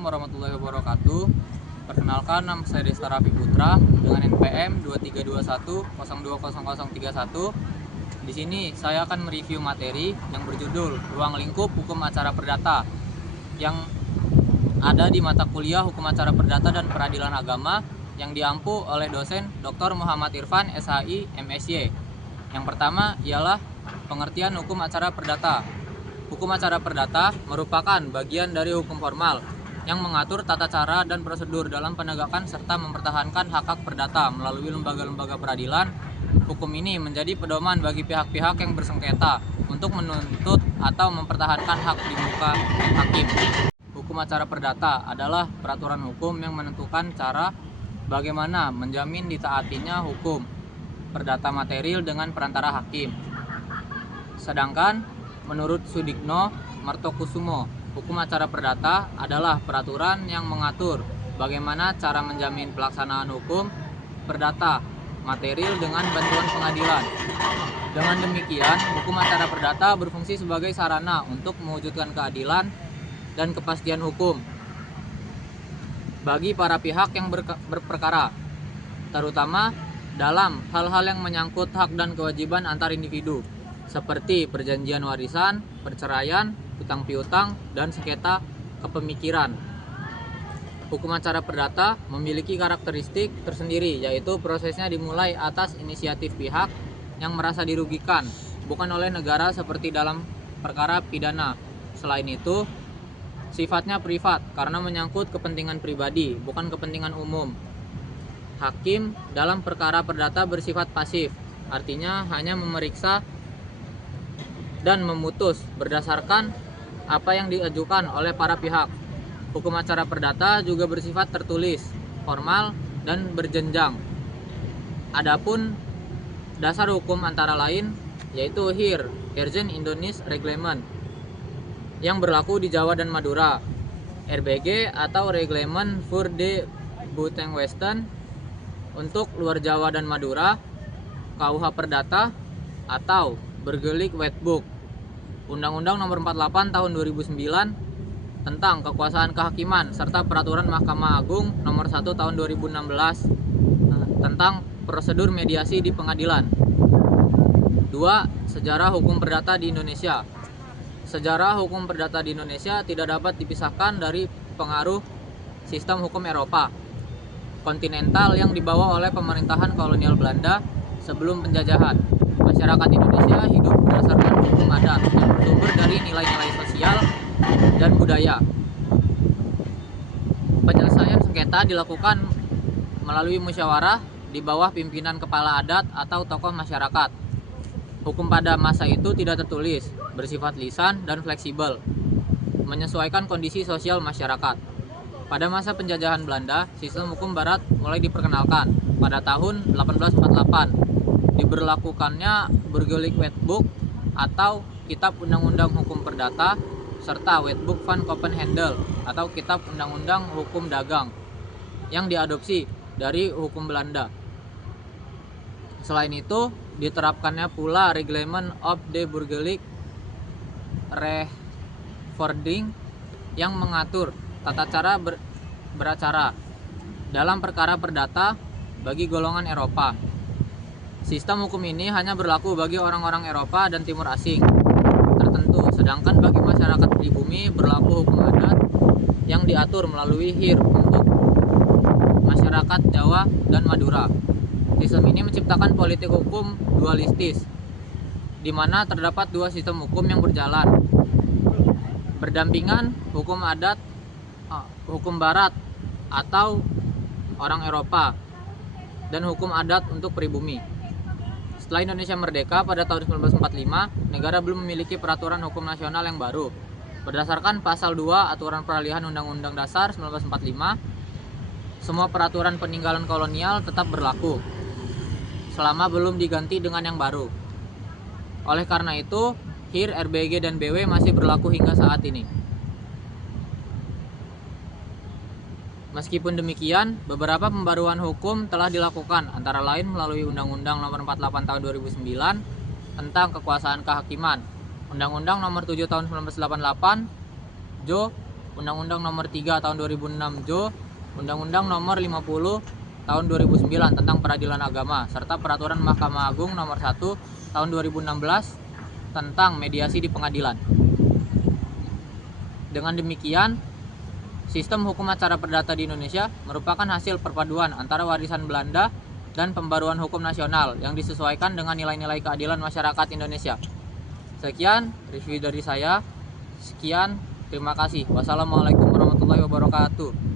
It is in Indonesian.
Assalamualaikum warahmatullahi wabarakatuh. Perkenalkan, nama saya Desta Raffi Putra dengan NPM 2321020031. Di sini saya akan mereview materi yang berjudul Ruang Lingkup Hukum Acara Perdata yang ada di mata kuliah Hukum Acara Perdata dan Peradilan Agama yang diampu oleh dosen Dr. Muhammad Irfan, SHI, MSy. Yang pertama ialah pengertian hukum acara perdata. Hukum acara perdata merupakan bagian dari hukum formal yang mengatur tata cara dan prosedur dalam penegakan serta mempertahankan hak-hak perdata melalui lembaga-lembaga peradilan. Hukum ini menjadi pedoman bagi pihak-pihak yang bersengketa untuk menuntut atau mempertahankan hak di muka hakim. Hukum acara perdata adalah peraturan hukum yang menentukan cara bagaimana menjamin ditaatinya hukum perdata material dengan perantara hakim. Sedangkan menurut Sudikno Martokusumo, hukum acara perdata adalah peraturan yang mengatur bagaimana cara menjamin pelaksanaan hukum perdata material dengan bantuan pengadilan. Dengan demikian, hukum acara perdata berfungsi sebagai sarana untuk mewujudkan keadilan dan kepastian hukum bagi para pihak yang berperkara, terutama dalam hal-hal yang menyangkut hak dan kewajiban antar individu, seperti perjanjian warisan, perceraian, hutang piutang, dan sengketa kepemikiran. Hukum acara perdata memiliki karakteristik tersendiri, yaitu prosesnya dimulai atas inisiatif pihak yang merasa dirugikan, bukan oleh negara seperti dalam perkara pidana. Selain itu, sifatnya privat karena menyangkut kepentingan pribadi, bukan kepentingan umum. Hakim dalam perkara perdata bersifat pasif, artinya hanya memeriksa dan memutus berdasarkan apa yang diajukan oleh para pihak. Hukum acara perdata juga bersifat tertulis, formal, dan berjenjang. Adapun dasar hukum antara lain yaitu Herzen Indonesia Reglement yang berlaku di Jawa dan Madura, RBG atau Reglement voor de Buitenwesten untuk luar Jawa dan Madura, KUH Perdata atau Burgerlijk Wetboek, Undang-Undang Nomor 48 Tahun 2009 tentang kekuasaan kehakiman, serta Peraturan Mahkamah Agung Nomor 1 Tahun 2016 tentang prosedur mediasi di pengadilan. 2. Sejarah hukum perdata di Indonesia. Sejarah hukum perdata di Indonesia tidak dapat dipisahkan dari pengaruh sistem hukum Eropa kontinental yang dibawa oleh pemerintahan kolonial Belanda sebelum penjajahan. Masyarakat Indonesia hidup berdasarkan hukum adat yang bersumber dari nilai-nilai sosial dan budaya. Penyelesaian sengketa dilakukan melalui musyawarah di bawah pimpinan kepala adat atau tokoh masyarakat. Hukum pada masa itu tidak tertulis, bersifat lisan dan fleksibel, menyesuaikan kondisi sosial masyarakat. Pada masa penjajahan Belanda, sistem hukum barat mulai diperkenalkan pada tahun 1848. Diberlakukannya Burgerlijk Wetboek atau Kitab Undang-Undang Hukum Perdata serta Wetboek van Koophandel atau Kitab Undang-Undang Hukum Dagang yang diadopsi dari hukum Belanda. Selain itu, diterapkannya pula Reglement of the Burgerlijk Rechtvaardiging yang mengatur tata cara beracara dalam perkara perdata bagi golongan Eropa. Sistem hukum ini hanya berlaku bagi orang-orang Eropa dan Timur Asing tertentu, sedangkan bagi masyarakat pribumi berlaku hukum adat yang diatur melalui HIR untuk masyarakat Jawa dan Madura. Sistem ini menciptakan politik hukum dualistis, di mana terdapat dua sistem hukum yang berjalan berdampingan, hukum adat, hukum barat atau orang Eropa, dan hukum adat untuk pribumi. Setelah Indonesia merdeka pada tahun 1945, negara belum memiliki peraturan hukum nasional yang baru. Berdasarkan pasal 2 Aturan Peralihan Undang-Undang Dasar 1945, semua peraturan peninggalan kolonial tetap berlaku selama belum diganti dengan yang baru. Oleh karena itu, HIR, RBG, dan BW masih berlaku hingga saat ini. Meskipun demikian, beberapa pembaruan hukum telah dilakukan, antara lain melalui Undang-Undang Nomor 48 Tahun 2009 tentang kekuasaan kehakiman, Undang-Undang Nomor 7 Tahun 1988, JO, Undang-Undang Nomor 3 Tahun 2006 Jo, Undang-Undang Nomor 50 Tahun 2009 tentang Peradilan Agama, serta Peraturan Mahkamah Agung Nomor 1 Tahun 2016 tentang mediasi di pengadilan. Dengan demikian, sistem hukum acara perdata di Indonesia merupakan hasil perpaduan antara warisan Belanda dan pembaruan hukum nasional yang disesuaikan dengan nilai-nilai keadilan masyarakat Indonesia. Sekian review dari saya. Sekian, terima kasih. Wassalamualaikum warahmatullahi wabarakatuh.